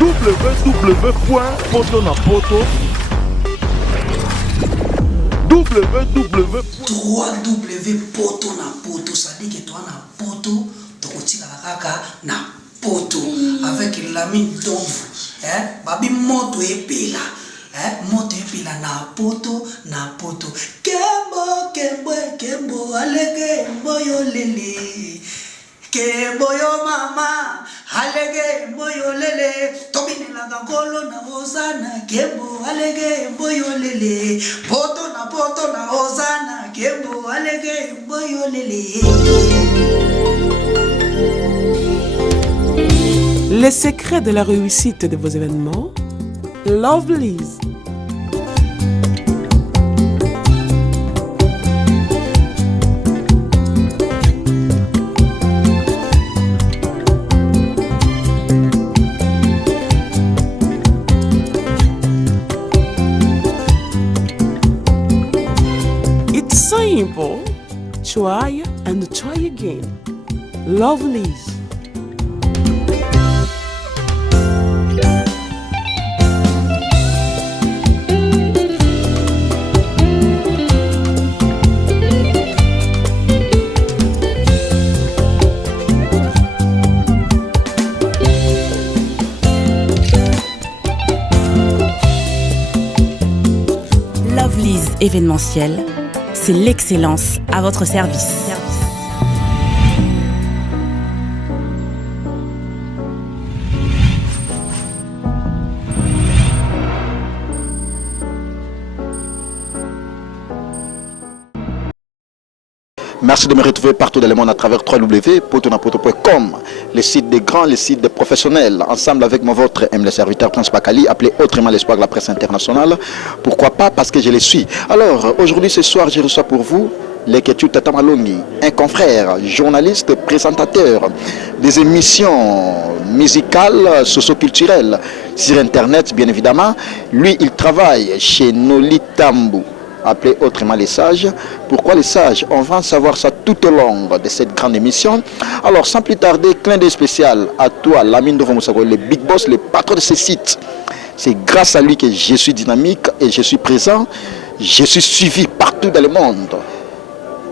www.potonapoto www.potonapoto, ça dit que toi na poto tokotika kaka na poto avec la mine d'ombre babi moto epela moto epela na poto kembo alege mboyo lele kembo yo mama alege mboyo lele tobine la gangolo na ozana kembo alege mboyo lele poto na ozana kembo alege mboyo lele. Les secrets de la réussite de vos événements, Lovelyz. It's simple. Try and try again. Lovelyz. Lovelyz événementiel, c'est l'excellence à votre service. Merci de me retrouver partout dans le monde à travers www.potonapoto.com, le site des grands, le site des professionnels, ensemble avec mon votre le serviteur Prince Bakali, appelé autrement l'espoir de la presse internationale. Pourquoi pas? Parce que je le suis. Alors, aujourd'hui, ce soir, je reçois pour vous Leketu Tata Malongi, un confrère, journaliste, présentateur des émissions musicales, socio-culturelles sur Internet, bien évidemment. Lui, il travaille chez Noli Tambu, appelé autrement les sages. Pourquoi les sages? On va en savoir ça tout au long de cette grande émission. Alors sans plus tarder, clin d'œil spécial à toi, Lamine Ndovo Moussako, le big boss, le patron de ce site. C'est grâce à lui que je suis dynamique et je suis présent. Je suis suivi partout dans le monde,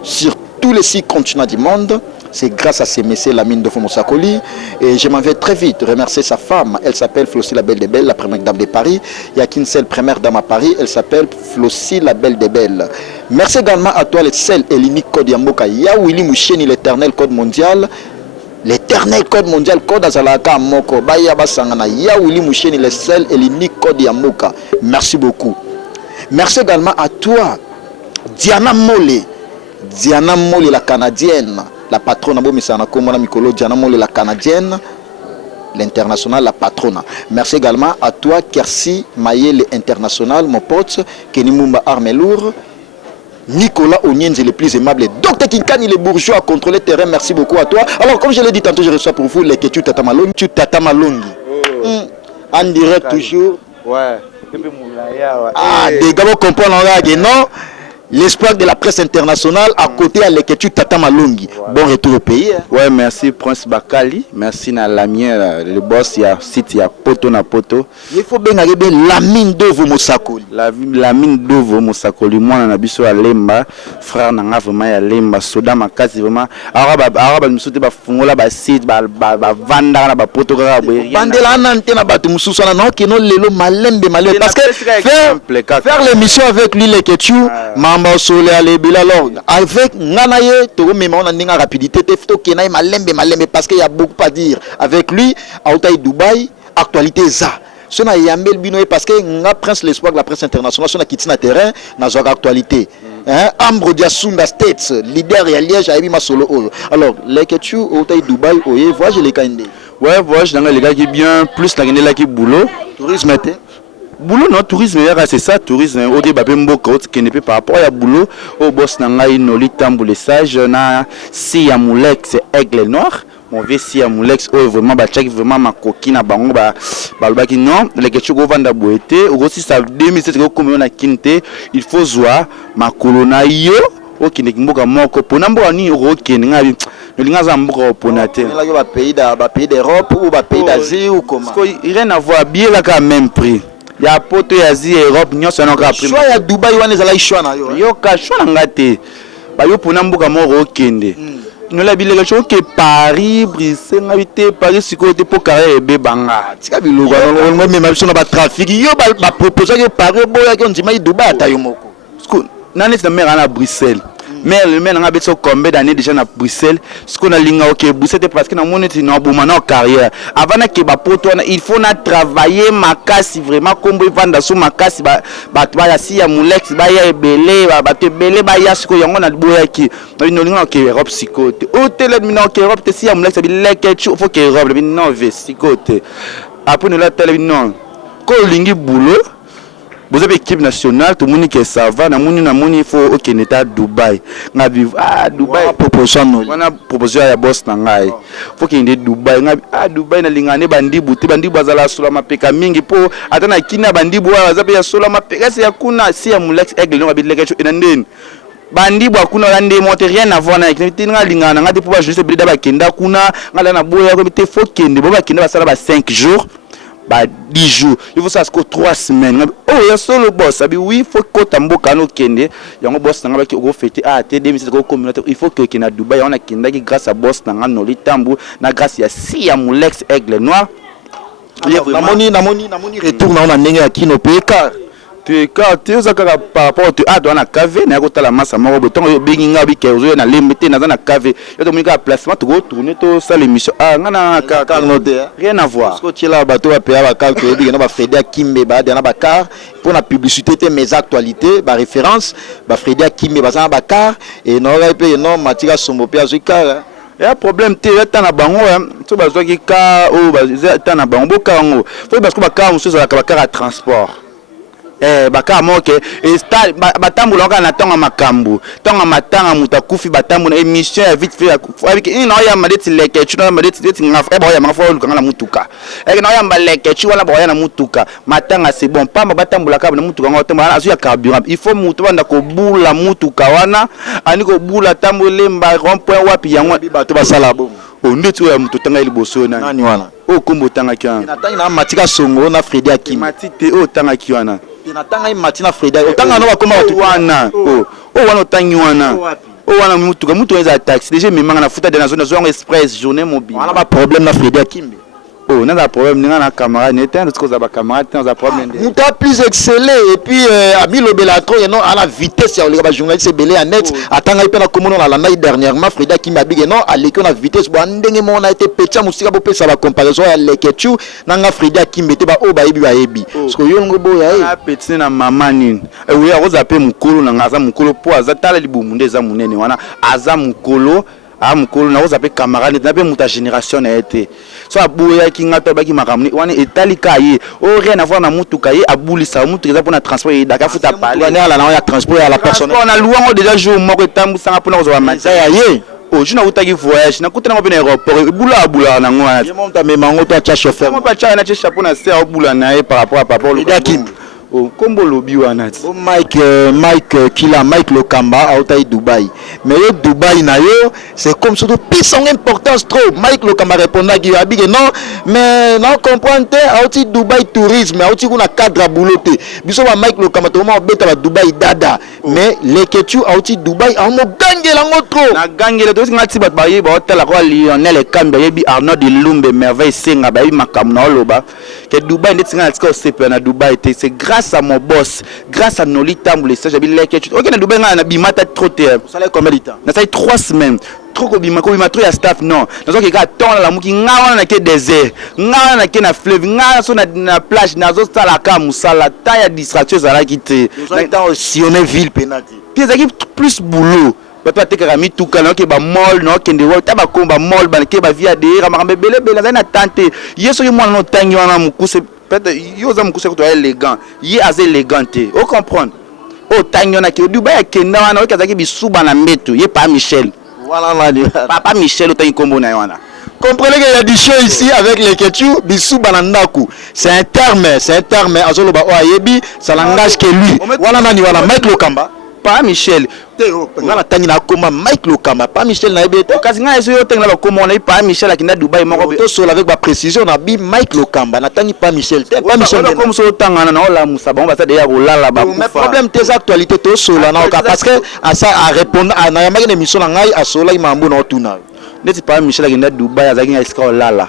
sur tous les 6 continents du monde. C'est grâce à ces messieurs Lamine Ndovo Moussakoli. Et je m'en vais très vite remercier sa femme. Elle s'appelle Flossie la Belle des Belles, la première dame de Paris. Il n'y a qu'une seule première dame à Paris. Elle s'appelle Flossie la Belle des Belles. Merci également à toi, le seul et l'unique code Yamboka. Yawili Moucheni, l'éternel code mondial. L'éternel code mondial, code Azalaka Moko. Baya Basangana. Yawili Moucheni, le seul et l'unique code Yamboka. Merci beaucoup. Merci également à toi, Diana Mole. Diana Mole, la Canadienne. La patronne, Diana Mole, la Canadienne, l'international, la patronne. Merci également à toi, Kersi Maye, l'international, mon pote, Kenny Mumba Armelour, Nicolas Onienz, le plus aimable, Dr Kinkani, les bourgeois, contrôler le terrain. Merci beaucoup à toi. Alors, comme je l'ai dit tantôt, je reçois pour vous les Ketu Tata Malongi. Tata Malongi. En direct toujours. Ouais. Ah, des gars, vous comprenez, non? L'espoir de la presse internationale à côté à l'écriture Tata Malongi. Bon retour au pays. Ouais, merci Prince Bakali. Merci na Lamien, le boss, il y a site, il y a Poto na Poto. Il faut bien arriver Lamine Ndovo Moussakoli. Lamine Ndovo Moussakoli. Moi, on a biso à Lemba. Frère, on a vraiment à Lemba. Soda makasi vraiment. Arabe, nous sommes fungola ba site, ba vanda ba Poto karabe. Bandela nante na batu mususana non qui non lelo malembe malé parce que faire l'émission avec lui l'écriture alors avec Nanaye to même on a une rapidité tefto qui na malembe parce qu'il y a beaucoup à dire avec lui à Dubaï actualité ça ce na yambel bino parce que nga prince l'espoir de la presse internationale son a quitté na terrain na zo actualité Ambro Diasunda States leader et Liège a ma solo alors les que tu au Dubaï oye voyage les kande ouais voyage dans les gars qui bien plus la là qui boulot tourisme était boulot non tourisme c'est ça tourisme au débat mboka qui n'est pas par rapport à boulot au boss nanga Noli Tambu les sages na si ya Moulex c'est aigle noir mon vieux si ya Moulex oh vraiment ba check vraiment ma coquine na bango ba qui non les quelque go vanda boete aussi ça 2007 comme on a quinte il faut voir ma colonna yo okende mboka moko pona mboka ni okende ngabi nolinga za mboka pona te là que pays d'Europe ou pays d'Asie ou comment parce que rien à voir bien là quand même prix ya poto ya Asie Europe nyonso na ka prix choix ya Dubaï wana ezala choix na yo yo ka choix na ngate ba yo pona mboka moko okende no la bileka cho ke Paris Bruxelles ngabite Paris sikote po carré ebe banga tika biluka ngo mema biso na ba trafic yo ba proposer que Paris boya que ndima Dubaï atayo moko parce que nani na mère na Bruxelles mais le mère nga beso combien d'années déjà na Bruxelles ce qu'on a linga OK Bruxelles parce que na monete na boma na carrière avant que ba poto il faut na travailler makasi vraiment comme vanda so makasi ba ya si ya mulex ba ya ebele ba te belé ba ya siko yango na boya ki no linga OK Europe sikote hôtel mina OK Europe te si ya mulex bi leke tu faut que Europe bi non ve sikote après nous la télé non ko lingi boulot vous avez équipe nationale tout le monde qui ça va na moni il faut OK n'état Dubaï nga vivre Dubaï proposition wana proposition ya boss na ngai faut qu'il ait Dubaï nga Dubaï na lingane bandibu te bandibu bazala sula mapeka mingi po atana kina bandibu baza pe ya sula mapeka si yakuna si ya mulex aigle no babileka cho enandeni bandibu akuna lande monte rien à voir na activité nga lingana nga te po juste bilida bakenda kuna ngala na boya ko te faut kende bo bakenda basala ba 5 jours. Bah 10 jours il faut ça que 3 semaines oh il y a solo boss ça dit oui il faut que tamboka no kende yango boss nanga ki go fêter te 2007 ko communauté il faut que na Dubaï on a kenda ki grâce à boss nanga no litambu na grâce ya si ya mulex aigle noir na moni retour na on a ndenge ya kino peka tu écarté ça par rapport à toi na cave na ko tala massa moko beton yo bengi nga bi kezo na limité na na cave yo to monika placement to go tourner to ça l'émission ngana ka noter rien à voir parce que tu là bateau va payer ba car que na ba Frédé Kimbe ba na ba car pour la publicité te mes actualités ba référence ba Frédé Kimbe ba za ba car et non va payer non matika sombo pe azu car il y a problème te ya tana bango to bazwa ki ka o ba tana bango bokango faut parce que ba car muso za ka car transport baka moke et stade batambola kana tonga makambu tonga matanga mutakufi batambola émission ya vite fait avec ino ya madeti leke chuna madeti deti ngafa ba ya mafa lukanga na mutuka ino ya mbaleke chi wala ba ya na mutuka matanga c'est bon pamba batambola ka na mutuka ngotemba azu ya carburant il faut mutu banda ko bula mutuka wana ani ko bula tambole mba rond-point wapi yango bato basala bomo ondeti ya mutu tanga liboso nani wana o kombo tanga kiana na tanga na matika songo na Frédé Kim matite o tanga kiana natanga imatina Frédé otanga no bakoma watu wana wana otangi wana wana mutuka eza taxi déjà memanga na futa de na zone express journée mobile wana ba problème na Frédé Kimbe on a un problème na camarade n'était parce que ça ba camarade on a problème muta plus excellé et puis ami lobelato et non à la vitesse ya ba journaliste belé à net atanga ipena komono na landa dernièrement Frédé Kimbe abige non à l'école na vitesse bo ndenge mo na été pecha musika bo pesa ba comparaison ya lekechu nanga Frédé Kimbe te ba o ba yebi parce que yo ngo boya a petit na mama nini oui akoza pe mukolo na ngaza mukolo po azatala libumu ndeza munene wana aza mukolo mukolo na oza pe camarade na pe muta génération na été so abuya ki ngata ba ki makamni wana etali kaye o rien à voir na mutuka ye abulisa mutuka za pona transport e daka futa parler na la na ya transport ya la personne on a louango déjà jour moko tambu sanga pona ko zo matza ya ye o juna utaki voyage na kutana ko pe na aéroport bula na ngwana ye monta me mango to cha chauffeur mo pa cha na cha chapeau na ser bula na e par rapport à papa le Kim kombo lobi wana ti Mike Lokamba autai Dubaï mais yo Dubaï na yo c'est comme surtout plus son importance trop Mike Lokamba répondait qui a dit non mais non comprendre auti Dubaï tourisme auti kuna cadre bouloté biso ba Mike Lokamba to mo beta ba Dubaï dada mais les ketu auti Dubaï en mo gangela ngo trop na gangela to ngati bat ba ye ba hotel ko Lionel Kambe yebi Arnaud de Lumbe merveille senga ba yi makam na loba ke Dubaï ndeti ngati ko sepe na Dubaï c'est grâce à mon boss, grâce à nos litambles, les sages, ok, na Dubaï, na bimata trop terre. Ça fait combien de temps? Ça fait 3 semaines. Trop bimata, trop ya staff non. Nous avons qu'à temps la mouki, ngawa na ke désert, ngawa na ke na fleuve, ngawa so na plage, na zo sala ka musala, taille distraction zala kité. Nous avons sillonné ville penalty. Puis ça qui plus boulot. Bato atekaka mituka na ke ba mall na kende wa ta ba komba mall ba ke ba via de makambe bele za na tante yeso yo mwana no tangi wana mukuse peut-être yo za mukuse ko to élégant yi az élégante o comprendre o tangi na ke Dubaï kenda wana o kazaki bisuba na mbeto ye pa Michel voilà là papa Michel o tangi kombo na wana. Comprenez qu'il y a des choses ici avec les Ketu, Bissou Banandaku. C'est un terme, azoloba o ayebi, ça langage que lui. Voilà nani wala Mike Lokamba. pas Michel. Nga na tangi na koma Mike Lokamba, pas Michel na ebete. Kasi nga eso yo tenga ba comment on a pas Michel à Kinda Dubaï moko. To sol avec ba précision na bi Mike Lokamba, na tangi pas Michel. Pas Michel comme so tanga na la musa ba ça déjà rolala ba. Mais problème tes actualités to sol na parce que à ça à répondre à na yamaki émission na ngai a sola imambo na otuna. Neti pas Michel à Kinda Dubaï azaki nga iska olala.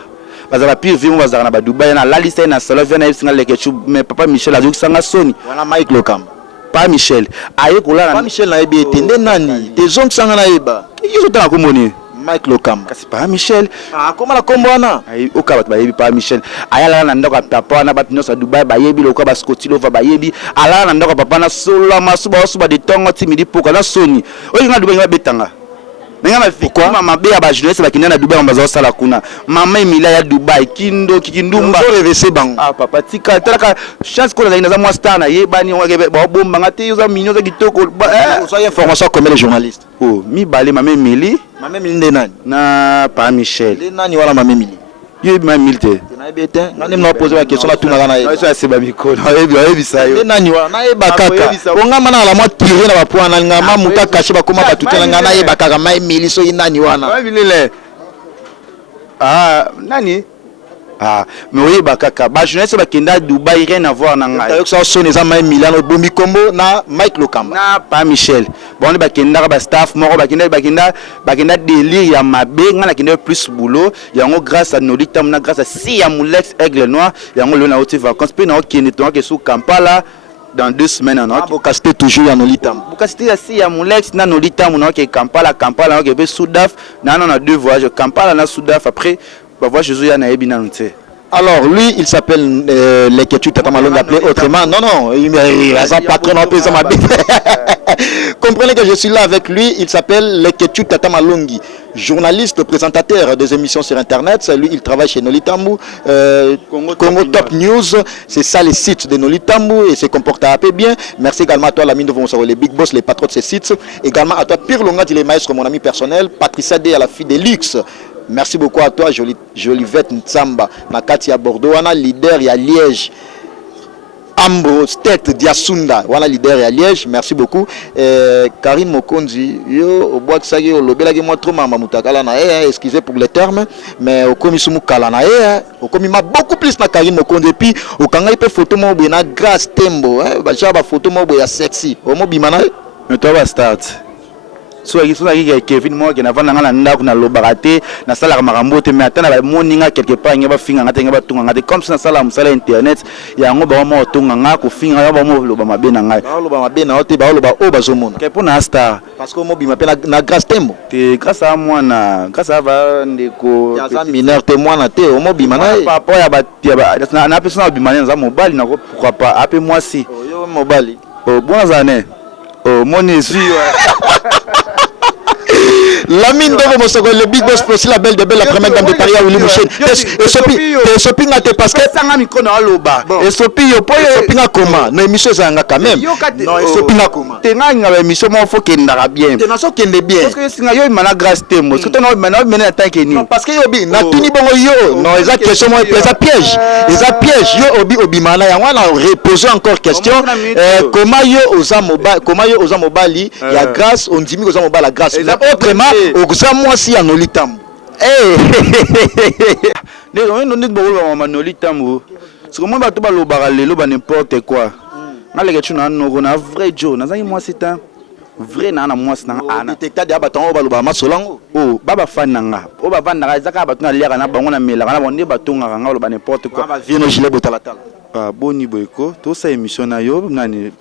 Parce que pire vimo bazana ba Dubaï na la liste na solo vient na singa leke mais papa Michel azoki sanga soni. Wana Mike Lokamba. Pas Michel. Aye kolala. Pas Michel na ebete nde nani? Te zone sanga na eba. Yo tanga komoni. Mike Lokamba. Kasi pas Michel. Ah comment la kombo wana? Ayi okabat ba yebi pas Michel. Ayala na ndoko papa na bat nyonso Dubaï ba yebi lokwa ba Scotilo va ba yebi. Ala na ndoko papa na solo masuba suba de tongo timidi poka na soni. Oyi nga Dubaï nga betanga. Nenga pourquoi mama be ba jeunesse ba kinana Dubaï on bazo sala kuna. Mama Emila ya Dubaï kindo kikindumba. Zo revese bango. Ah papa tika talaka chance ko na za moi star na yebani on ga ba bomba ngate yo za minyo za kitoko. Vous avez information comme les journalistes. Oh mi balé mama Emili. Mama Emili nde nani? Na pas Michel. Nde nani wala mama Emili? Yo mama Emili te. Na ebete. Ngani mna poser la question la tuna kana ye. Eso ase ba miko. Na yebi sayo. Nde nani wala na eba kaka. Onga mana la moi tirer na ba point na ngama muka kashi ba koma batutela ngana eba kaka mama Emili so inani wana. Ouais bilele. Ah nani? Ah mais oui ba kaka ba jeunesse ba kenda Dubaï rien à voir na ngai. Tayo ça sonne za mama Emili na bombi kombo na Mike Lokamba. Na pas Michel. Bon ba kenda ba staff moko ba kenda délire ya mabe ngana kenda plus boulot yango grâce à Nolita na grâce à Sia Moulex Aigle Noir yango le na oti vacances pe na okende to ke sous Kampala dans 2 semaines en ok. Bokasté toujours ya Nolita. Bokasté ya Sia Moulex na Nolita na ok Kampala ok pe Soudaf na 2 voyages Kampala na Soudaf après ba voyage Jésus ya na ebina nte. Alors lui, il s'appelle Leketu Tata Malonga appelé autrement. Non, il a un patron en pesant ma bête. Comprenez que je suis là avec lui. Il s'appelle Leketu Tata Malongi, journaliste, présentateur des émissions sur Internet. Lui, il travaille chez Nolitambu, Congo Top News. C'est ça les sites de Nolitambu et se comporte un peu bien. Merci également à toi, l'ami de Vonsaro, les big boss, les patrons de ces sites. Également à toi, Pierre Longa, il est maître, mon ami personnel. Patricia D, à la fille des luxe. Merci beaucoup à toi, Jolivette Ntsamba, Nakati à Bordeaux, on a leader à Liège. Ambo Stet Diasunda, on a leader à Liège, merci beaucoup. Karine Mokonzi, yo au bois de sagi au lobelagi moi trop mama mutakala na excusez pour les termes, mais au komi sumu kala na au komi ma beaucoup plus na Karine Mokonzi et puis au kanga ipe photo mo be na grâce tembo, ba jaba photo mo be ya sexy. Au mo bimana. Mais toi va start. So Kevin moi qui n'a pas na lobarate na sala makambo te mais atana ba moninga quelque part ngeba finga ngate ngeba tunga ngate comme ça sala musala internet ya ngo ba mo tunga nga ko finga ba mo loba mabe na ngai ba loba mabe na ote ba loba o bazomona ke pona star parce que mo bima pe na grâce tembo te grâce à moi na grâce à ba ndeko ya za mineur te moi na te o mo bima na papa ya ba na personne bima na za mobile na pourquoi pas appelle moi si yo mobile bonnes années mon essuie la mine de Mosoko, le big boss aussi la belle de belle la première dame de Paris à Willy Mouchen. Et Sopi n'a te parce que Sanga Mikono Aloba. Et Sopi yo po Sopi n'a comment? Non émission Sanga quand même. Non Sopi n'a comment? Tenga nga émission mo faut qu'il ndara bien. Tenga so kende bien. Parce que singa yo mana grâce temo. Parce que ton mana mena attaque ni. Parce que yo bi na tuni bongo yo. Non eza question mo eza piège. Eza piège yo obi mana ya wana reposer encore question. Comment yo oza mobali ya grâce on dit mi oza mobali la grâce. Autrement oza mwasi ya Nolitambu. On dit bon Nolitambu. C'est comment ba to ba lobaka lelo ba n'importe quoi. Na leke tu na no na vrai Joe na zangi mwasi ta. Vrai na mwasi na ana. Détecteur ya batango ba loba masolango. Oh baba fan nanga. O ba van na zaka ba to na liaka na bango na mela na bonde ba to nga loba n'importe quoi. Ba vino gilet botalatala. Ah boni boyko to sa émission na yo nani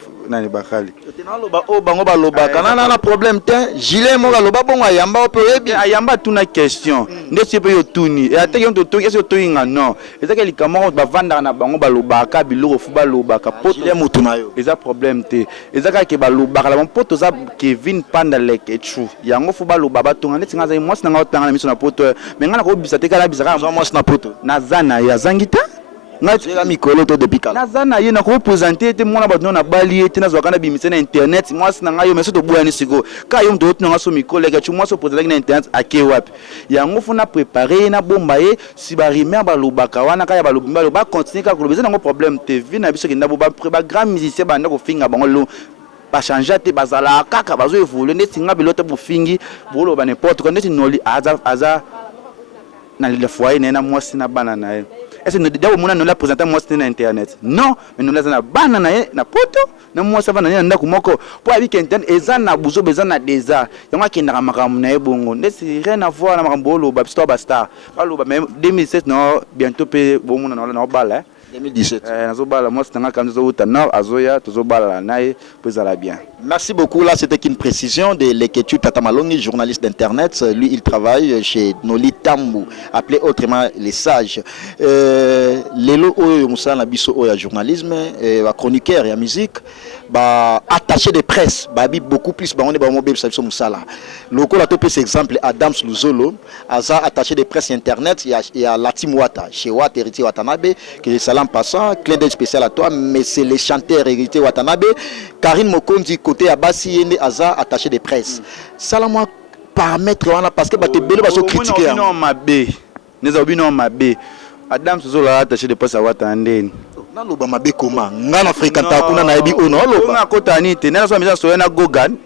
bakali. Tena loba o bango ba loba kana na problème te gilet mo ba loba bongo ayamba o pe yebi ayamba tuna question ndesi pe yo tuni et ateke on to est to inga non ezaka likamo ba vanda na bango ba loba ka biloko fu ba loba ka poto gilet mutu na yo eza problème te ezaka ke ba loba la bon poto za Kevin Pandalek et chou yango fu ba loba ba tunga ndesi ngaza mwasi na ngotanga na miso na poto mais ngana ko bisa te kala bisa ka mwasi na poto na zana ya zangita ngati mikolo to depuis kala nazana ye na ko présenter te mona bato na bali te na zwaka na bimise na internet mwasi na ngayo mais to boya ni siko ka yo mto to nga so mikolo ka chu mwasi présenter na internet ake wapi yango funa préparer na bomba ye si ba rimer ba lobaka wana ka ya ba lobimba ba continuer ka ko bezana ngo problème te vi na biso ki ndabo ba grand musicien ba ndako finga bango lo ba changer te bazala kaka bazo évoluer ndeti nga bilote bufingi bolo ba n'importe quoi ndeti noli aza na le foyer na mwasi na bana na ye. Est-ce que nous mona nous la présenter mwasi na internet? Non, mais nous la na bana na ye na poto na mwasi bana na ndako moko po abi internet eza na buzo beza na deza. Yango akenda makambo na ye bongo. Ndeti rien à voir na makambo lo ba star ba star. Balo ba même 2017 non bientôt pe bo mona na bala. 2017. Merci beaucoup. Là, c'était une précision de Leketu Tatamalongi, journaliste d'internet. Lui, il travaille chez Noli Tambu, appelé autrement les sages. Lelo Oyo Moussa Nabiso Oya journalisme, chroniqueur et musique, attaché de presse, beaucoup plus. On est dans mobile Sabso Moussala. Loko la topé cet exemple Adams Luzolo, Aza attaché de presse internet. Il y a Latim Wata chez Wata Héritier Watanabe, qui est salam passant, clin d'œil spécial à toi, mais c'est les chanteurs Héritier Watanabe. Karine Mokondi côté Abassi Yende Aza attaché de presse. Salam paramètre parce que tu belé baso critiquer. Non mabé. Nous avons mabé. Adams Luzolo attaché de presse à Watanabe. Na loba mabe comment ngana fréquenta kuna na ebi ono loba na kotani te na so misa so na gogan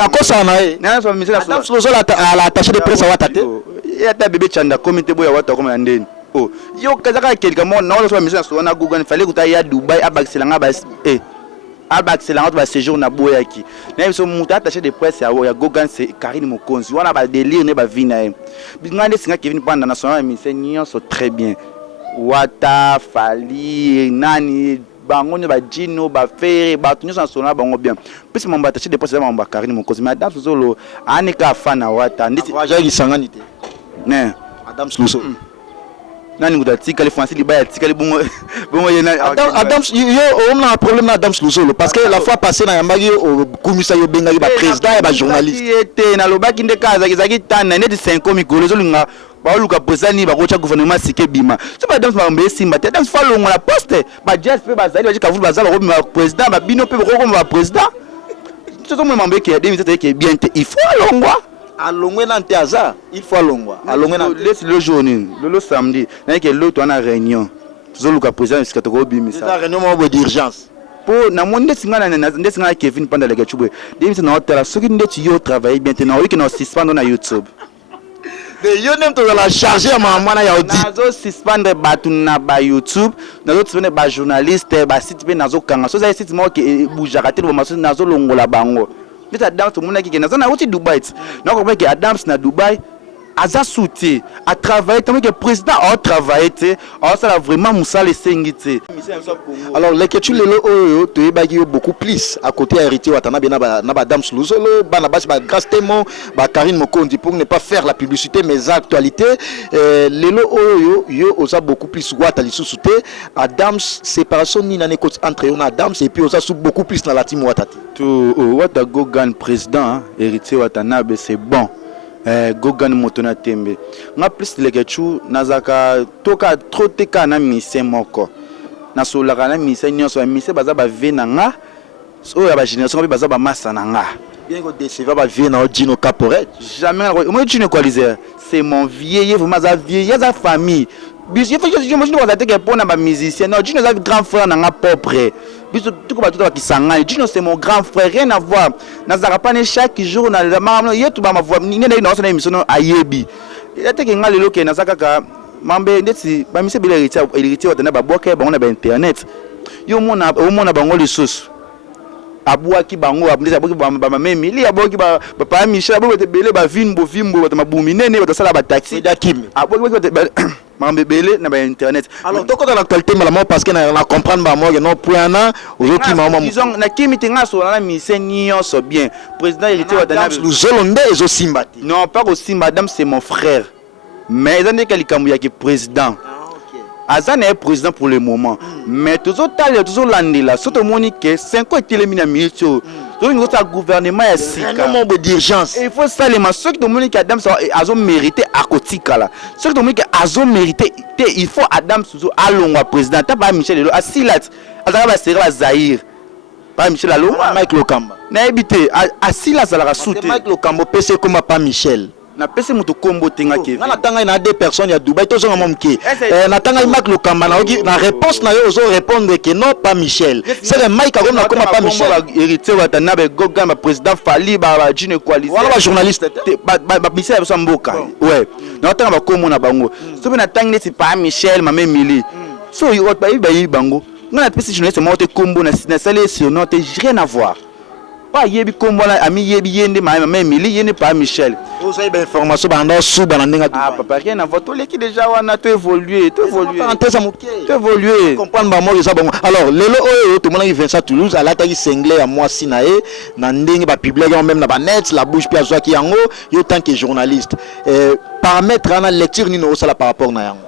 akosa na e na so misa so Adams Luzolo ala attaché de presse à Watate ya ta bébé chanda comité boya wata comme na ndeni oh yo kazaka quelqu'un mo na so misa so na gogan fallait kuta ya Dubai abaxelanga ba abaxelanga ba séjour na boya ki na so muta attaché de presse ya gogan c'est Karine Mokonzi wana ba délire ne ba vina e ngande singa Kevin Panda national ministère nyonso très bien Wata Fali nani bango ne ba Dino ba Ferre ba tunyo sansona bango bien puis mon bataché de poste ba Karine Mokonzi madame Luzolo anika fana Wata nditi waja kisangani te ne Adams Luzolo nani ngudatika le français libaya tika le bongo yena Adams yo on a un problème na Adams Luzolo parce que la fois passée na yambaki au komisa yo bengaki ba président et ba journaliste était na lobaki ndeka zaki tana neti 5 mikolo zolinga baoluka presani bakocha gouvernement sike bima so ba Adams ba simba te Adams falongo la poste ba JSP bazali ba jika vulu bazala ko ba président ba bino pe ko ba président so mo mambe ke 2017 ke bien te il faut alongwa alongwe na nteaza il faut alongwa alongwe na laisse le journée le samedi na ke l'autre on a réunion zoluka président sika to ko bima ça réunion d'urgence pour na monde singa Kevin Panda le gachubwe demi na hôtel so ki ndeti yo travailler bien te na wiki na suspendre na YouTube de yo nem to la charger à maman na ya audit nazo suspendre batu na ba YouTube nazo tsone ba journaliste ba site pe nazo kanga so za site mo ke bujaka te bo maso nazo longola bango ndeta dans tout monde ki nazo na uti Dubai na ko ke Adams na Dubai aza souté a travaillé tant que président a travaillé ça a vraiment moussa les sengité. Alors les que tu le oyo to ebaki beaucoup plus à côté héritier Watanabe na ba Adams Luzolo bana basi ba grâce témoin ba Karine Mokondi pour ne pas faire la publicité mais actualité lelo oyo yo osa beaucoup plus Wata li souté Adams séparation ni na nekot entre on Adams et puis osa sous beaucoup plus na la team Watati to Wata Gogan président héritier Watanabe c'est bon. Gogan Motona Tembe. Nga plus lekechu nazaka toka troteka na mise moko. Na solaka na mise nyonso mise baza ba vena nga. So ya ba génération ba baza ba massa na nga. Bien ko déceva ba vena o Dino Caporet. Jamais moi tu ne coaliser. C'est mon vieil vraiment za vieil za famille. Bis il faut que je me dise que pour na ba musicien non Dino za grand frère na nga propre. Biso tuko ba tuta kisanga Dino c'est mon grand frère rien à voir nazaka pas chaque jour na la maman yetu ba ma voix ni na na émission ayebi ete ke ngale loke nazaka ka mambe ndeti ba mise bele héritier wadana ba boke ba on ba internet yo mona bango lisusu abwaki bango abulisa boki ba memi li aboki ba pa Michel aboki bele ba vimbo ba mabumi nene ba sala ba taxi dakim aboki mambebele na ba internet. Alors donc dans l'actualité malalement parce que na comprendre ba mo non point na ozoki mama disons na kimiti ngaso na mise nyonso bien président héritier Watanabe Luzolo nde ezo simbati non pas au simba Adam c'est mon frère mais ils ont dit qu'il est qui président Azan est président pour le moment mais toujours talé toujours landila surtout monique 5 ans il est mis à militaire donc notre gouvernement est sika vraiment d'urgence il faut ça les ceux qui monique Adam a mérité à kotika là ceux qui monique a mérité il faut Adam toujours alongwa président pas Michel Lelo asilat azaka ba sera Zahir pas Michel Lelo Mike Lokamba na ebité asila za la soute Mike Lokamba PC comme pas Michel na pese moto kombo tenga ke na tanga na deux personnes ya Dubaï to zonga momke na tanga Marc Lokamba na réponse na yo ozo répondre que non pas Michel c'est le Mike comme na comme pas Michel héritier wa tanabe goga ba président Fali ba jine coalition wala ba journaliste ba Michel ba mboka ouais na tanga ba kombo na bango so na tanga c'est pas Michel ma même Mili so yo ba bango na pese journaliste mo te kombo na salé sur non rien à voir. Pas yebi kombo na ami yebi yende ma Mili yende pas Michel. Vous avez information dans sous dans ndinga ah papa rien à voir tous les qui déjà wana to évoluer comprendre ba mo ça bon alors lelo oyo tout le monde vient ça Toulouse à l'attaque singlé à moi sinae na ndinga ba publier même na ba net la bouche pia zo ki yango yo tant que journaliste paramettre ana lecture ni no ça par rapport na yango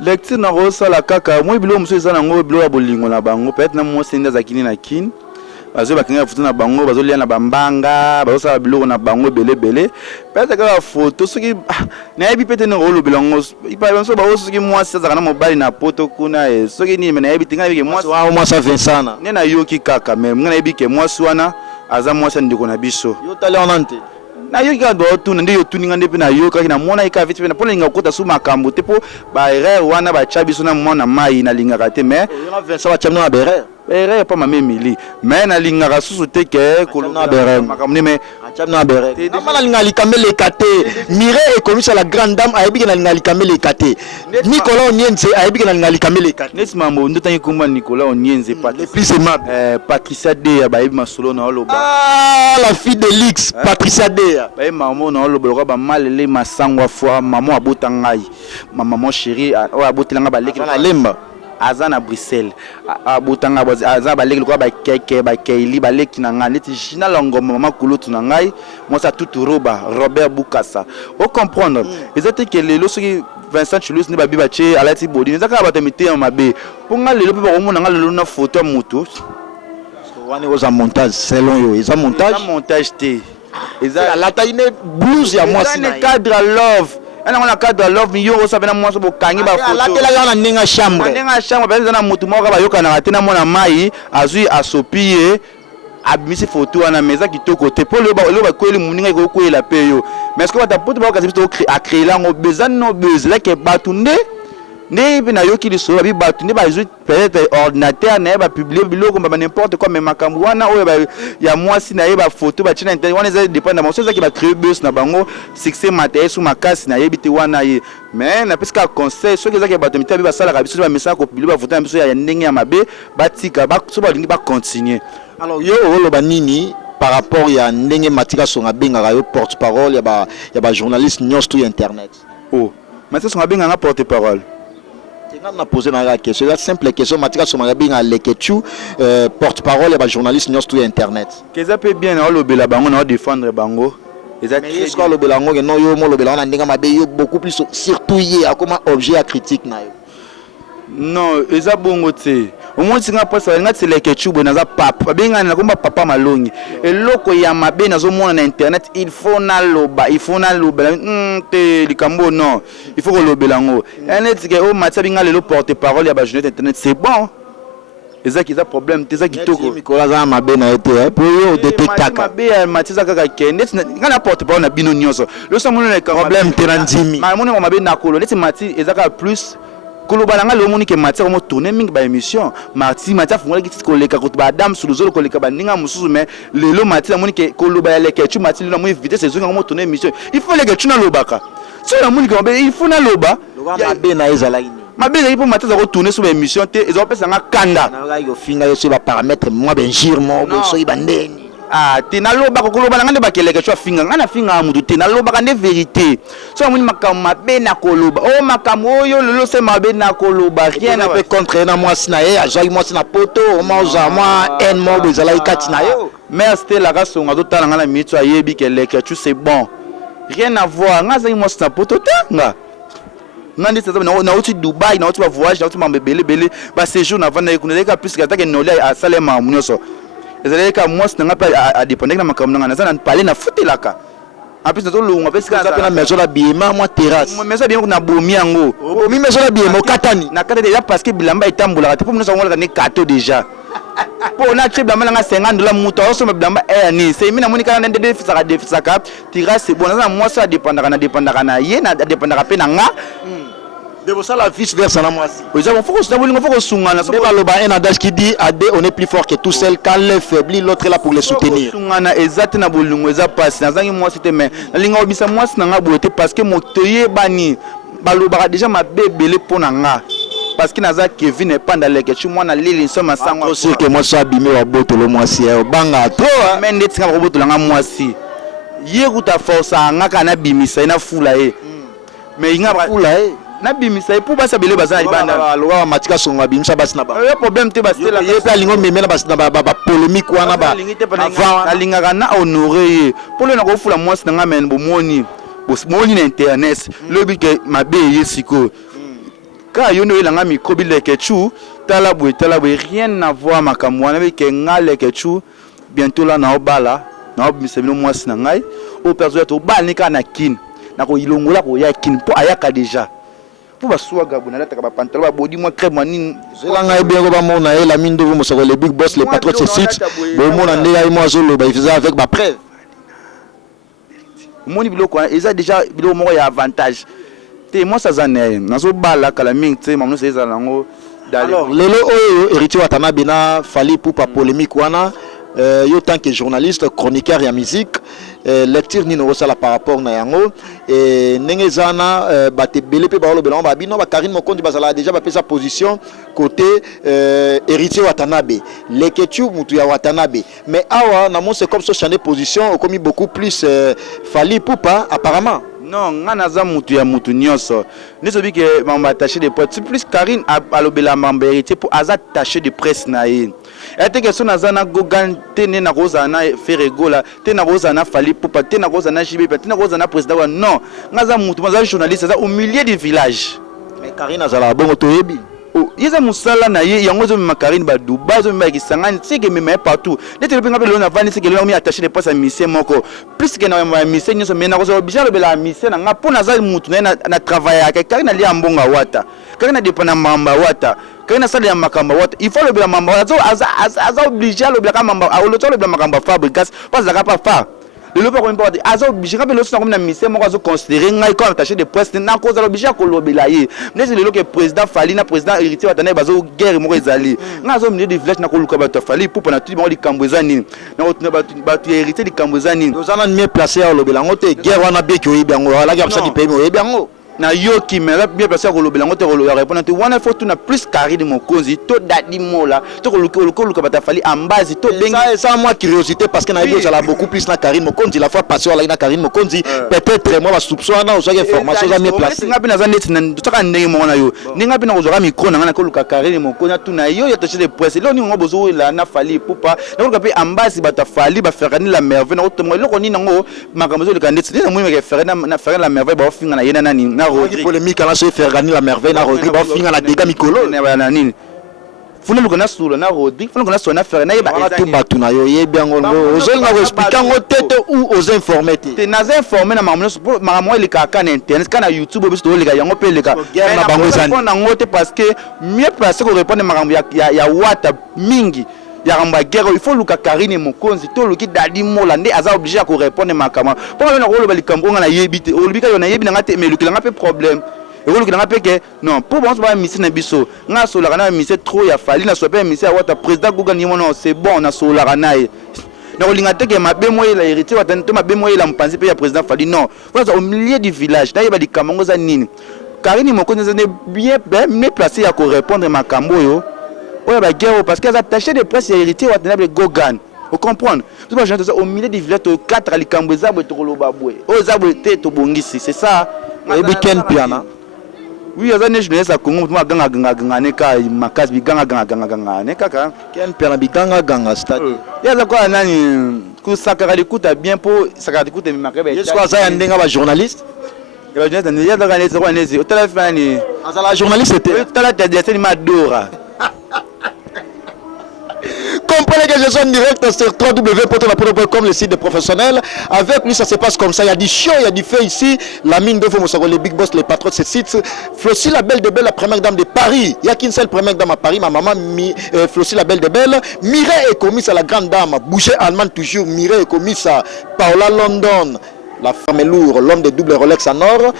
lecture na rosa la kaka moi bilo muso ezana ngo bilo ya bolingo na bango peut-être na mo senda zakini na kin bazo bakinga photo na bango bazo lia na bambanga bazo sa biloko na bango belé peut-être que la photo soki na yebi peut-être na rolo bilongo ipa banso ba soki moi ça zakana mobile na poto kuna soki ni na yebi tinga yebi moi ça Vincent na ne na yoki kaka mais ngana yebi ke moi swana aza moi ça ndiko na biso yo tale onante na yo ka do tu nde yo tuninga nde pe na yo ka na mona ika vite pe na pona nga kota su makambo te po ba erreur wana ba chabiso na mona mai na linga te mais yo Vincent ba chamna ba erreur pas ma Mili mais na linga susu te ke ko makambo mais chamna ba erreur na mala linga likamele kate mire économie la grande dame ayebi na linga likamele kate Nicolas Onyenze ayebi na linga likamele kate neti mambo ndo tangi kumba Nicolas Onyenze plus aimable Patricia De ba yebi masolo na oloba la fille de Lix Patricia De ba maman na oloba ba malele masangwa fois maman abota ngai maman chérie o abotelanga ba leki na lemba azana Bruxelles abotanga aza ba leki ko ba keke ba keili ba leki na ngai neti jina longo maman kulutu na ngai moi ça tout roba Robert Bukasa o comprendre exactement que lelo soki Vincent Chulus ni ba biba che alati bodi nzaka ba temite ya mabe ponga lelo pe ba komona nga lelo na photo ya moto wani oza montage selon yo eza montage te eza la taine blues ya moi sina cadre love ana ngona cadre love mi yo ça bena moi so bokangi ba photo la tela yana ninga chambre ba na mutu moko ba yoka na tena mona mai azui asopie abimisi photo wana meza kitoko te po lo ba kweli muninga ko kwela pe yo mais ce que ba ta poto ba kasi to a créer la ngo bezano bezela ke batunde ne bina yoki li so ba batunde ba azui peut-être ordinateur na ba publier biloko ba n'importe quoi mais makambo wana oyo ba ya mwasi na ye ba photo ba china internet wana za dépend na mo ça qui ba créer buzz na bango succès matériel sous makasi na yebite wana ye mais na pesika conseil ceux qui za ke ba tomita ba sala ka biso ba message ko publier ba photo na biso ya ndenge ya mabe ba tika ba so ba lingi ba continuer alors yo oloba nini par rapport ya ndenge matika songa benga yo porte-parole ya ba journaliste nyos to internet oh matika songa benga nga porte-parole on a posé la question, la simple question, Matika Somarabinga Lekechu, porte-parole et journaliste sur tout internet. Qu'est-ce que bien le bela bango na défendre bango. Mais est-ce que le belango non yo mo le belango na ndinga mabe yo beaucoup plus surtout yé a comme objet à critique na yo. Non, eza bongo te. Au moins singa pasa nga tsele kechu bo na za papa. Benga na komba papa malongi. Eloko ya mabe na zo mona na internet, il faut na loba te likambo non. Il faut que lo belango. Enet ke o matsa binga lelo porte-parole ya ba journée internet, c'est bon. Eza ki za problème, te za kitoko. Nicolas za mabe na ete pour yo de te kaka. Mabe ya matisa kaka kende nga na porte-parole na bino nyonso. Lo sa mona na problème te na ndimi. Ma mona mabe na kolo, leti mati eza ka plus kolobalanga le moni ke matia mo tourner mingi ba émission marti matia fungola ki koleka ko ba dame sous le koleka ba ninga mususu mais lelo matia moni ke kolobala le ke tu matia na mo vitesse zo ngo tourner émission il faut le ke tu na lobaka so la moni ke il faut na loba ya be na ezala ini mabe il faut matia ko tourner sur ba émission te ezo pesa nga kanda na yo finga yo so ba paramètre moi ben girement bo so ibandeni ah tina loba ko loba ngande bakeleke chwa finga ngana finga mudu tina loba kande vérité so moni makam mabe na koloba o makam oyo lelo se mabe na koloba rien na peut contre na moi sina ye azoi moi sina poto o maza moi en mo bezala ikati na yo mais c'était la race on a tout tala ngana mitu ayebi keleke tu c'est bon rien à voir ngaza moi sina poto tanga ngandi ça na uti Dubai na uti ba voyage na uti mambele bele ba séjour na vanda ekuneleka plus ka take noli a salema munyoso ezaleka moi sinanga pa a dépendre na makambo ngana za na parler na futelaka en plus to lunga parce que ça na maison la biema moi terrasse maison bien na bomi yango bomi maison la biema katani na katani déjà parce que bilamba etambula te pour nous ngolaka ne kato déjà Pour na chebla malanga $50 muto so mabdamba ni c'est mina monika na ndede fisaka tira c'est bon na moi ça dépendra na ye na dépendra pe na nga de ça la vice versa na moi si ils avons faut que sungana so ba loba un adage qui dit à deux on est plus fort que tout seul quand l'un faiblit l'autre est là pour les soutenir sungana exact na bolungo eza passe na zangi moi c'était mais na linga obisa moi na nga boete parce que motoye bani baloba déjà ma bébé pour na nga parce que naza Kevin est pas dans les que moi na lili nsoma sango sûr que moi ça abimé wa boto le moi si banga to mais ndeti ka boto la nga moi si yekuta force nga kana bimisa na fula e mais inga fula e na bimisa pour basa bele baza ibanda lo wa matika songa bimisa basi na ba le problème te basi la ye pa lingo memela basi na ba polémique wana ba avant alinga na honorer pour le na ko fula moi si nga men bo moni na internet le bi ke mabe yesiko quand il y a un micro qui est rien à voir avec un ketchou bientôt là na obala na obmisebino mwasi na ngai o perso to bal ni kana kin na ko ilongola ko ya kin po ayaka déjà pour baswaga bonala ta ba pantalon ba body moi crème nini zela ngai bien ko ba mona e la mine de vous mo les big boss les patrons de ce site bo mona ndé ay moi zolo ba faisait avec ba preuve moni biloko eza déjà biloko moko ya avantage. Moi ça zané nazo bala kala mingi te mamno c'est ça lango alors lelo oyo héritier Watanabe na fali pour pas polémique wana yo tant que journaliste chroniqueur et musique lecture ni no sala par rapport na yango et nengezana bate belé pe ba lo belon ba bino ba Karine Mokondi bazala déjà ba sa position côté héritier Watanabe leketu mutu ya Watanabe mais awa na mon c'est comme ça changer position comme beaucoup plus fali pour pas apparemment. Non, nganaza mutu ya mutu nyonso. Nesobi ke mamba attaché de presse. Plus Karine a lobela mamba héritier pour aza attaché de presse na ye. Ete ke so nazana gogan tene na rozana feregola, tene na rozana fali popa, tene na rozana jibe, tene na rozana président. Non, ngaza mutu, ngaza journaliste, ça au milieu du village. Mais Karine azala bongo toyebi. Yeza musala na ye yango zo ma Karine ba Dubai zo ma kisangani sike me partout nete le ngabe lona vani sike lona mi attaché de poste à mission moko plus que na mission nyo so mena ko zo bijalo bela mission na nga pona za mutu na travailler ka Karine ali ambonga wata Karine dépend mamba wata Karine sala ya makamba wata il faut le bela mamba wata aza obligé le bela mamba a le bela makamba fabrikas pas za ka pas fa le pas comme pas azo obligé ka bela so comme na mission moko azo considérer ngai comme attaché de poste na ko za obligé ko lo bela ye mais c'est le que président Fali na président héritier Watanabe bazo guerre moko ezali ngazo milieu de village na ko luka bato Fali pour na tout di kambozani na bato héritier di kambozani nous allons mieux placer à lo bela ngote guerre wana be ki oyebango ala ga psa di pays oyebango na yoki mais là bien placé ko lo bela ngote ko lo répondre to wana faut tout na plus Karine Mokonzi to dadi mola to ko luka bato Fali ambazi to bengi ça moi curiosité parce que na yo ça la beaucoup plus na Karine Mokonzi la fois passée ala na Karine Mokonzi peut-être moi ba soupçon na ozo information za mieux placé ngapi na za net na toka ndenge mo na yo ninga bi na ko micro na ko luka Karine Mokonzi tu na yo ya toche de presse lo ni ngo bozo la na Fali pupa na ko pe ambazi bato Fali ba faire ni la merveille na ko tomo lo ko ni ngo makambo zo luka net na mo me faire na la merveille ba finga na yena nani Rodrigue polémique à la se faire gagner la merveille na Rodrigue ba finga la dégâts mikolo na nini funa lukona sula na Rodrigue funa lukona sona faire na yeba ezani batu na yo yebi ngo ozo nga expliquer ngo tete ou aux informer te na informer na mamuno mamuno le kaka na internet kana YouTube biso to le ka yango pe le ka na bango ezani na ngote parce que mieux placé ko répondre makambo ya wata mingi ya ramba guerre il faut luka Karine Mokonzi to luki dadi mola nde aza obligé à ko répondre makama pour na ko loba likambo nga na yebite o lubika yo na yebi na ngate mais luki nga pe problème et ko luki nga pe ke non pour bon ba mission na biso nga so la kana mission trop ya Fali na so pe mission ya wata président Google ni mono c'est bon na so la kana na ko linga te ke mabe moye la héritier wata to mabe moye la mpanzi pe ya président Fali non voilà au milieu du village na yeba likambo za nini Karine Mokonzi est bien placé à ko répondre makambo yo. Ouais, bah, guerre, parce qu'elles attaché des presse et héritier Watanabe Gogan. Vous comprenez? Tout le monde au milieu du village, 4 à l'Ikambouza, Tolobaboué. Aux Aboué, Tobongisi, c'est ça. Et week-end, piana. Oui, il y a des gens qui ont dit que Makas Biganga Neka. Ken Piana Biganga Ganga Stade. Il y a quoi, Nani, que ça écoute bien pour ça écoute Makabe. Est-ce que ça y a un journaliste? Il y a des journalistes. La journaliste était. Madora. comprenez que je suis en direct sur www.potonapoto.com, le site des professionnels. Avec lui, ça se passe comme ça. Il y a du show, il y a du fait ici. La mine de Fomosako, les big boss, les patrons de ce site. Flossie, la belle de belle, la première dame de Paris. Il n'y a qu'une seule première dame à Paris, ma maman, Flossie, la belle de belle. Mireille est commise à la grande dame. Boucher allemand toujours. Mireille est commise à Paola London. La femme est lourde, l'homme de double Rolex en or.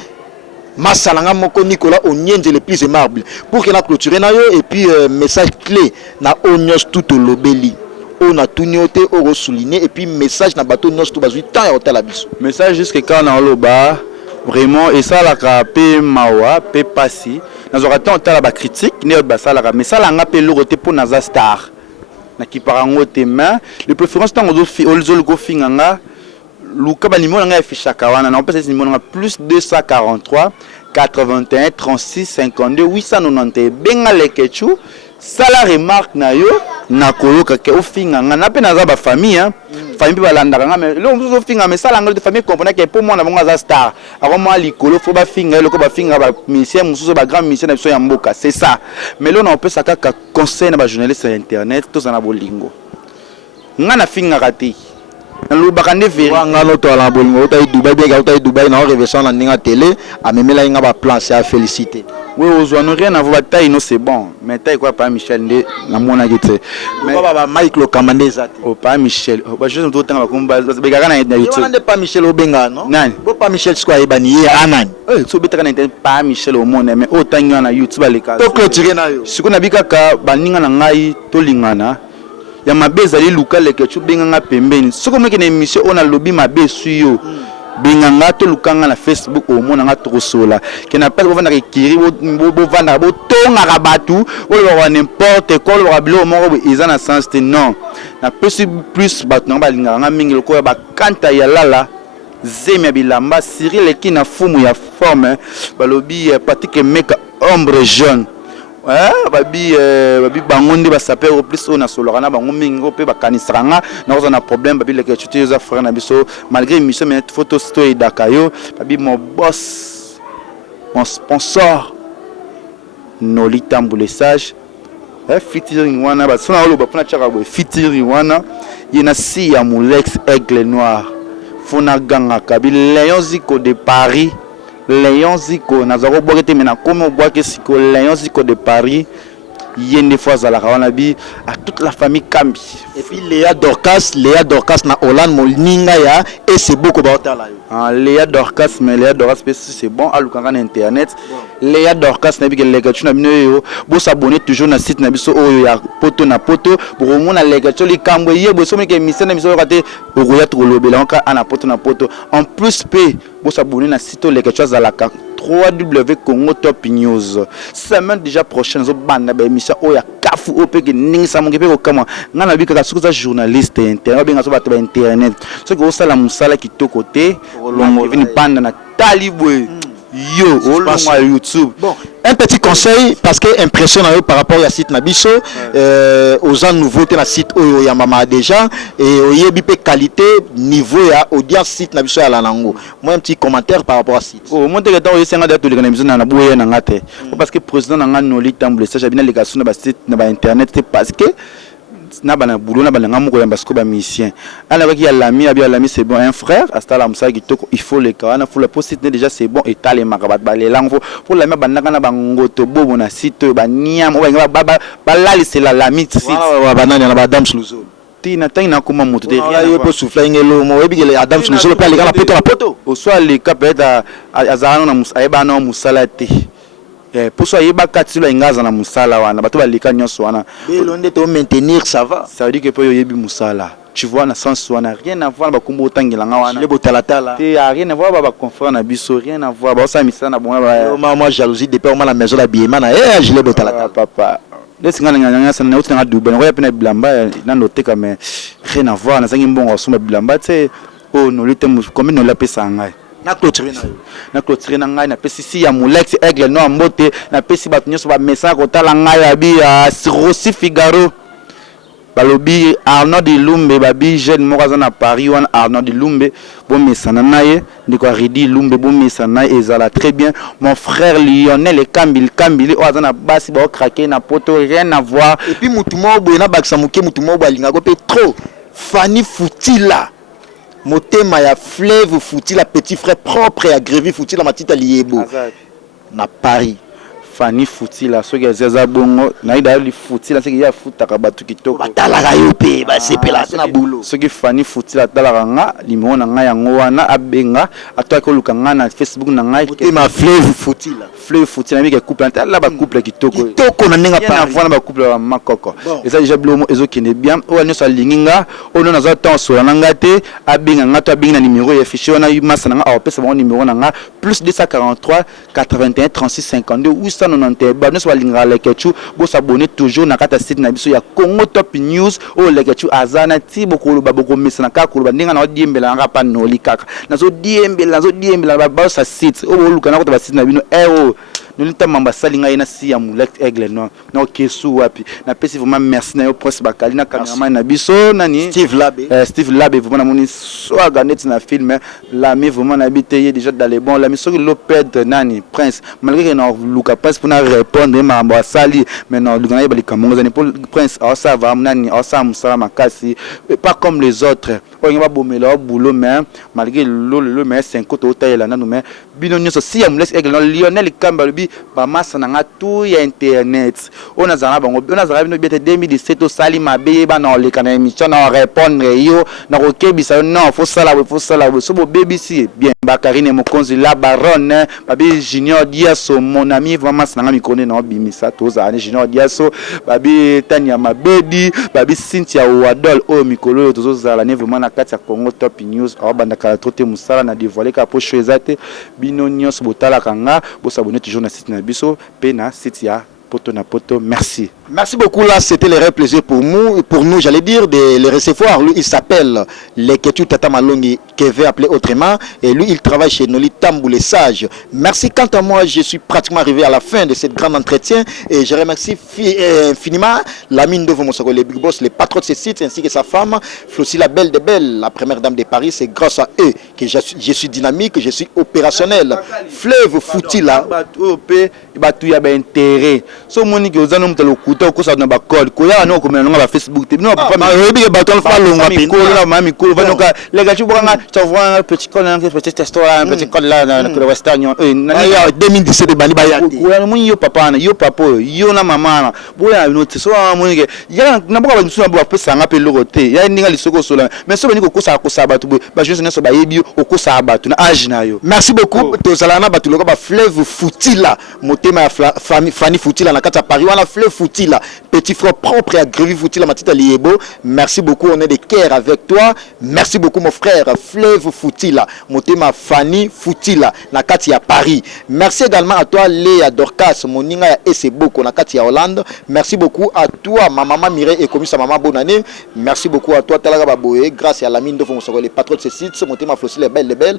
Masalanga Moko Nicolas Onienze le plus aimable. Pour qu'il a clôturé et puis message clé na onyos tout au lobeli. On a tout noté, on a souligné et puis message na bateau nos tout bazui tant et hôtel abisso. Message jusque quand on a le bas vraiment et ça la pe mawa pe passi. Nous aurons tant la critique ne ba ça la mais ça la nga pe lourté pour naza star. Na ki parango te main, de préférence tant on fi olzo go finganga. Luka ba numéro nga affichaka wana na opesa numéro nga plus 243 81 36 52 891 benga lekechu sala remarque na yo na koyoka ke ofinga nga na pe na za ba famille hein famille ba landaka nga mais lo mzo finga mais sala nga de famille comprendre que pour moi na bonga za star avant moi likolo faut ba finga loko ba finga ba musicien mususu ba grand musicien na biso ya mboka c'est ça mais lo na opesa kaka conseil na ba journaliste sur internet to na bolingo nga na finga raté le bakande veri ngalo to ala bolingo ota Dubaï bien ota Dubaï na révélation na ninga télé a memela nga ba plan c'est à féliciter. Oui aux on rien à voir taille non c'est bon mais taille quoi pas Michel Ndé na mona gite mais baba Mike lo kamande zati oh pas Michel ba juste tout temps ba komba ba gaka na YouTube on ne pas Michel Obenga non nani bo pas Michel Skwa ebani anani so betaka na internet pas Michel au monde mais autant na YouTube ba leka to clôturer na yo siko na bikaka baninga na ngai to lingana ya mabeza li luka leke chu benganga pembeni soko meke na émission on a lobby mabe suyo benganga to lukanga na Facebook au mona nga to sola ke na pas bovanda kiri bo vanda bo tonga rabatu o lo n'importe quoi lo rablo mo eza na sens te non na plus bat na balinga nga mingi ko ba kanta ya lala Zemia bilamba Cyril qui na fumu ya forme balobi Patrick Meka ombre jaune. Babi bangonde ba saper au plus on a solorana bango mingo pe ba kanisranga na on a problème babi les tu les frères na biso malgré mission mais photo story dakayo babi mon boss mon sponsor Nolita Mbulesage featuring wana ba sona lo ba pona chaka bo featuring wana yena si ya Molex Aigle Noir fona ganga kabi Léon Zico de Paris Léon Zico nazako bokete mena comme boake siko Léon Zico de Paris yende fois à la Rawanabi à toute la famille Kambi et puis Léa Dorcas na Hollande Molninga ya et c'est beaucoup baota là ah Léa Dorcas mais Léa Dorcas c'est bon à l'ukanga na internet Léa Dorcas na bike lega tuna bino yo bo s'abonner toujours na site na biso oyo ya poto na poto pour mona lega toli kambo yebo so meke mission na biso raté okoya to lobela onka ana poto na poto en plus pe bo s'abonner na site lega twa za la www Congo Top News semaine déjà prochaine zo banda ba émission oya kafu opeke ningi sa mongepe ko kama ngana bika ka sukuza journaliste internet benga so bato ba internet so ko sala musala kitoko te longo vini banda na talibwe yo olongwa YouTube. Bon, un petit conseil parce que impressionnant par rapport à site Nabiso aux gens nouveautés na site oyo ya mama déjà et oyebi pe qualité niveau ya audience site Nabiso ya lanango. Moi un petit commentaire par rapport à site. Oh monte que temps yesenga da to le Nabiso na boye na ngate. Parce que président na Nolita Mbulesage bina lekation na ba site na ba internet parce que na bana boulot na bana ngamuko ya basko ba musicien ala baki ya lami c'est bon un frère asta la musa kitoko il faut le kana faut la poste déjà c'est bon et tale makabat ba le lango pour la bana kana bangoto bobo na site ba niam ba lali c'est la lami site wa banana na ba Adam Sluzo tina tanga kuma moto de rien yo po souffler ngelo mo webi le Adam Sluzo le pa le kana poto au soit le capeta azana na musa eba na musalate pour ça yeba katilo ingaza na musala wana bato balika nyonso wana belonde to maintenir ça va ça veut dire que po yebi musala tu vois na sens wana rien à voir ba kumbo tangela nga wana le botalatala te rien à voir ba confrère na biso rien à voir ba ça misala na bon moi jalousie depuis au la maison la biema na je le botalatala papa lesinga nganya sana na utina duba ngoya pena bilamba na noteka mais rien à voir na zangi mbongo soma bilamba te oh Nolita comme no la pesa ngai na clôturer na ngai na pesi si ya Molex Aigle Noir mbote na pesi bato nyonso ba message ko tala ngai abi ya Rossi Figaro balobi Arnaud de Lumbe babi jeune mokaza na Paris wan Arnaud de Lumbe bon mesana naye ndiko Ridi Lumbe bon mesana ezala très bien mon frère Lionel Kambili ozana basi ba craquer na poto rien à voir et puis mutumo boyena bakisa muke mutumo balinga ko pe trop Fanny Foutila motema ya Fleuve Foutila petit frère propre ya Grévy Foutila matita liebo na Paris Fanny Foutila soki azaza bongo naida li Foutila soki ya futaka batu kitoko batalaka yo pe basepela na boulot soki Fanny Foutila talaka nga limon na nga yango wana abenga atwa ko luka nga na Facebook na nga motema Fleuve Foutila mi ke couple la ba couple kitoko na nenga pa na vana ba couple ba makoko eza déjà blomo ezokende bien o anyo sa linginga o no nazo temps so na nga te abenga nga to abenga na numéro ya fichier na yumasa na nga apesa ba numéro na nga plus 243 81 36 52 ou 190 ba no so linga la kechu bo s'abonner toujours na kata site na biso ya Congo Top News o le kechu azana ti bokolo ba boko mesana ka kolo ba ndinga na diembela nga pa no likaka nazo diembela ba sa site o luka na ko ba site na bino nous sommes salinga ina si ya Moulek Aigle Noir na kesu wapi na pesi vraiment merci na yo Prince Bakali na cameraman na biso nani Steve Labe vraiment na moni so ganet na film la mais vraiment na bité déjà dans les bons la mission Loped nani Prince malgré que na luka passe pour na répondre ma sali mais non luka na ba likamongo zani pour Prince ça va nani ça musala makasi pas comme les autres on va bomela boulot mais malgré le mais 5 côté hôtel là nous mais bino nyoso si ya Moulek Aigle Noir Lionel Kamba ba masa na tout ya internet on a zana bango on a zana bino bete 2017 au sali mabe ba na leka na émission na répondre yo na ko kebisa non faut sala so bo BBC bien Bakarine Mokonzi la baronne babi Junior Diaso mon ami vraiment sana mi connaît na bimisa to za Junior Diaso babi Tania Mabedi babi Cynthia Wadol o mikolo to za la ne vraiment na kati ya Congo Top News a banda kala trote musala na dévoiler ka po choisate bino nyos botala kanga bo s'abonner toujours na site na biso pena site ya poto na poto. Merci. Merci beaucoup. Là, c'était le réel plaisir pour nous, j'allais dire, de le recevoir. Lui, il s'appelle Leketu Tata Malongi, Kevin appelé autrement. Et lui, il travaille chez Noli Tambou les Sages. Merci. Quant à moi, je suis pratiquement arrivé à la fin de cette grande entretien. Et je remercie infiniment la mine de Vomosoko, les Big Boss, les patrons de ce site, ainsi que sa femme, Flossie la belle de belle, la première dame de Paris. C'est grâce à eux que je suis dynamique, je suis opérationnel. Fleuve Foutila. Il y a intérêt. So Monique, vous avez un kosa na ba code ko ya no ko mena nga ba Facebook te no papa ma rebi ke baton fa longa pe ko la mami ko va no ka le ga chu banga tu vois petit code na petit restaurant petit code là na le western na ya 2017 bani ba ya te ko ya mun yo papa na yo papa yo na mama na bo ya no te so Monique ya na boka ba nsu na bo pesa nga pe logo te ya ndinga lisoko so la mais so bani ko kosa batu ba juste na so ba yebi o kosa batu na age na yo. Merci beaucoup to salana batu loka ba Fleuve Foutila motema ya Fanny Foutila na kata Paris wana Fleuve Foutila petit frère propre à Grévy Foutila matita liebo. Merci beaucoup, on est de cœur avec toi. Merci beaucoup mon frère Fleuve Foutila motema Fanny Foutila na kati ya Paris. Merci également à toi Léa Dorcas moninga ya Eseboko na kati ya Hollande. Merci beaucoup à toi ma maman Mireille et commis sa maman bonne année. Merci beaucoup à toi Talaga Baboé grâce à la mine de Fonsoko les patrons de ce site motema Flossie les belles